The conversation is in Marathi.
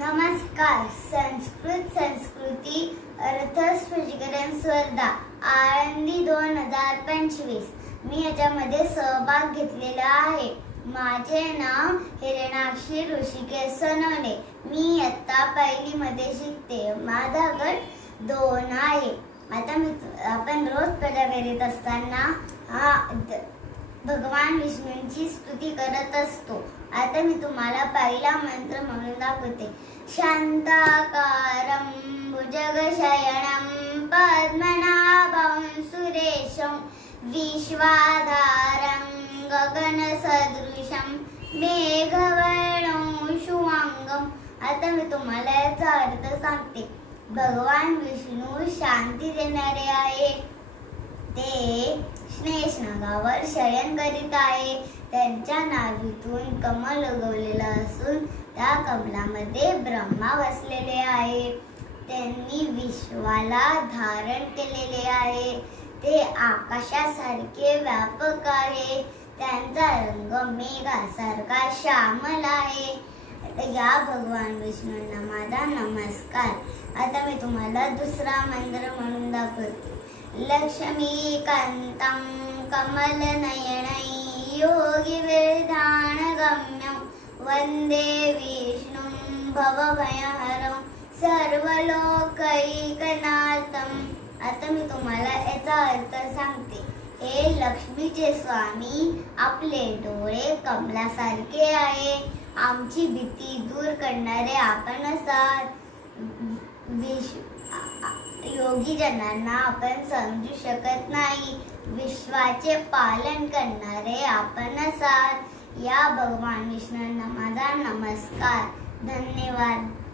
नमस्कार. संस्कृत संस्कृती अर्थ स्पष्टीकरण स्पर्धा आळंदी दोन हजार पंचवीस. मी याच्यामध्ये सहभाग घेतलेला आहे. माझे नाव हिरणाक्षी ऋषिकेश सोनवणे. मी इयत्ता पहिलीमध्ये शिकते. माझा गट दोन आहे. आता मी आपण रोज पदा करीत असताना हा भगवान विष्णूंची स्तुती करत असतो. आता मी तुम्हाला पहिला मंत्र म्हणून दाखवते. शांताकारं भुजगशयनं पद्मनाभं सुरेशं विश्वाधारं गगनसदृशं मेघवर्णं शुभांगम आता मी तुम्हाला याचा अर्थ सांगते. भगवान विष्णू शांती देणारे आहे. ते स्नेश नागावर शयन करीत आहे. त्यांच्या नाभीतून कमल उगवलेलं असून त्या कमलामध्ये ब्रह्मा बसलेले आहे. त्यांनी विश्वाला धारण केलेले आहे. ते आकाशासारखे व्यापक आहे. त्यांचा रंग मेघासारखा श्यामल आहे. या भगवान विष्णूंना माझा नमस्कार. आता मी तुम्हाला दुसरा मंत्र म्हणून दाखवते. लक्ष्मीकान्तं कमलनयनै योगी वन्दे विष्णुं भवभयहरं सर्वलोकैकनाथम्। आता मी तुम्हाला याचा अर्थ सांगते. हे लक्ष्मीचे स्वामी आपले डोळे कमलासारखे आहे. आमची भीती दूर करणारे आपण असाल. योगी जनांना आपण समजू शकत नाही. विश्वाचे पालन करणारे आपण असाल. या भगवान विष्णूंना माझा नमस्कार. धन्यवाद.